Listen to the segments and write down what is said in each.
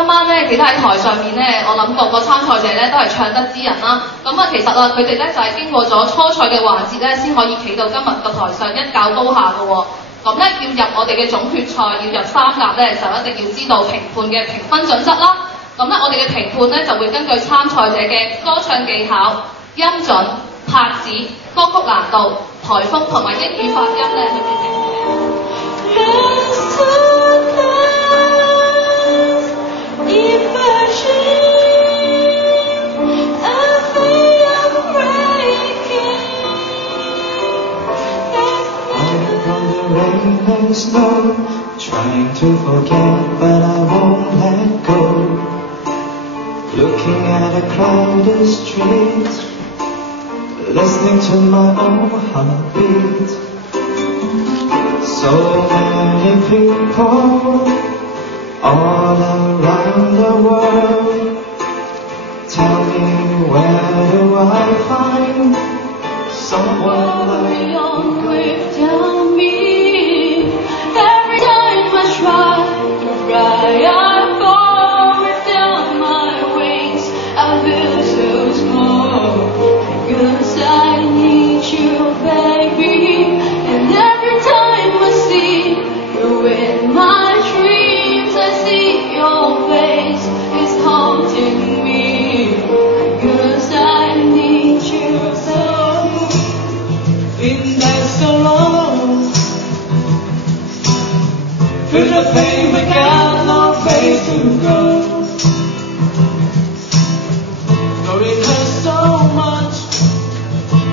今晚咧，其實喺台上面咧，我諗個參賽者咧都係唱得之人啦。咁啊，其實啊，佢哋咧就係經過咗初賽嘅環節咧，先可以企到今日個台上一較高下嘅喎。咁咧要入我哋嘅總決賽，要入3甲咧，就一定要知道評判嘅評分準則啦。咁咧，我哋嘅評判咧就會根據參賽者嘅歌唱技巧、音準、拍子、歌曲難度、台風同埋英語發音咧去決定嘅。Snow, trying to forget, but I won't let go. Looking at a crowded street, listening to my own heartbeat. So many people all around the world. Tell me, where do I find someone like you? Tell me. I fall down my wings. I feel so small because I need you, baby. And every time I see you in my dreams, I see your face is haunting me because I need you so. Been there so long, feel the pain we got no place to go. Though it hurts so much,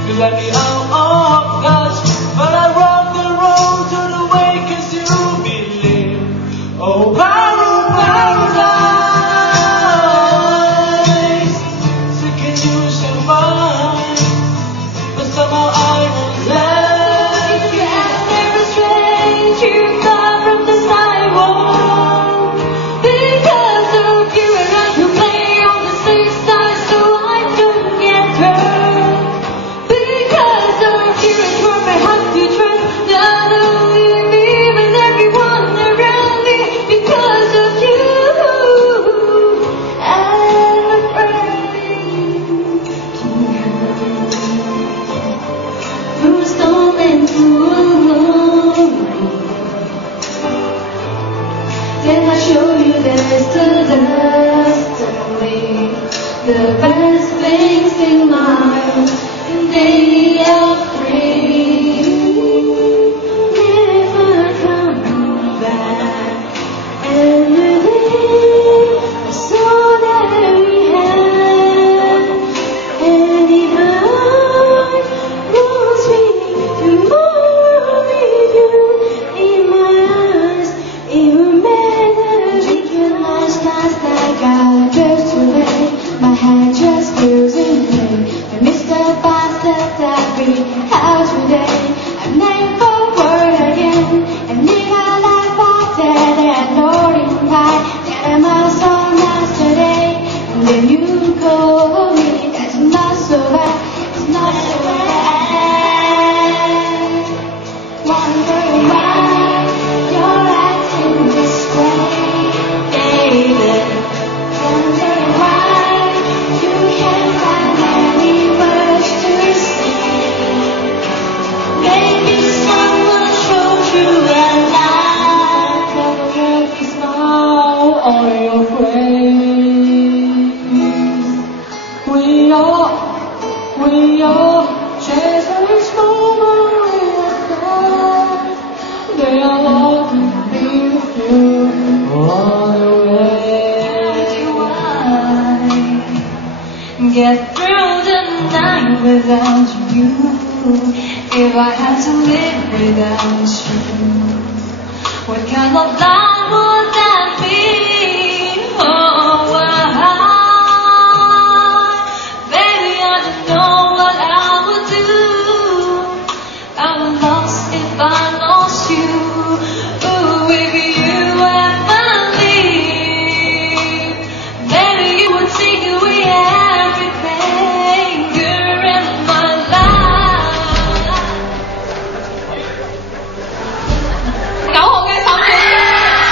you let me out of touch, but I walk the road to the way 'cause you believe. Oh, paradise, so can you survive? But somehow I won't let you. Never strange you come from the sidewalk because of you and I can play on the same side so I don't get hurt. Because of you it's where my heart to trust not only me but everyone around me. Because of you I'm afraid to hurt. Who's stolen to then I show you there's the destiny, the best things in life, and they are free. Never come back, and within that's all that we have. And even wants me to more with you in my eyes, even stars like I burst away. My head just feels in pain. I missed the bus that we had today. I'm never word again. And if I life after that Lord pie, that I saw yesterday. And then you call me. That's not so bad. It's not so bad. Wondering why you're acting this way, baby. Wondering why you can't find any words to say. Maybe someone showed you a light that will make you smile on your face. We are chasing this moment with us. They are walking with you all the way. Get through the night without you. If I had to live without you, what kind of life would that be? Oh, baby, I don't know what I would do. I'm lost if I lost you. Ooh, if you ever leave, baby, you would take away everything. You're in my life. 9號嘅審判。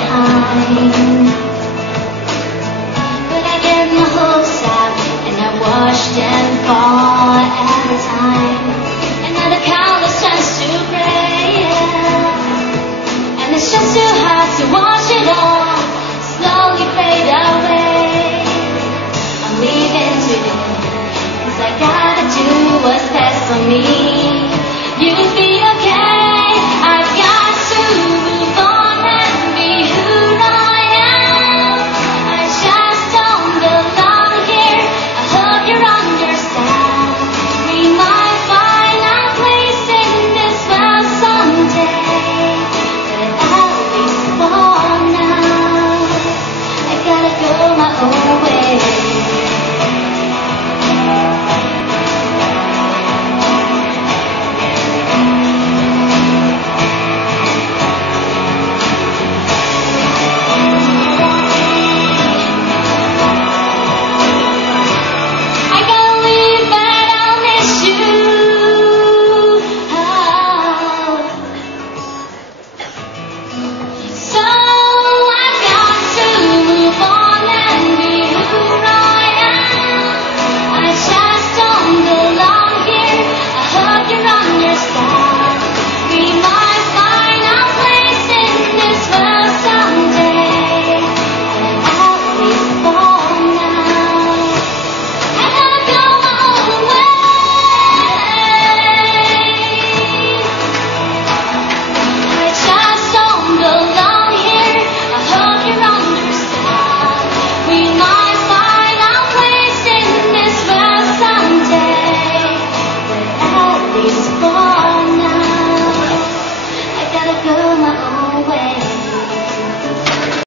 behind. But I get my hopes out and I watch them fall.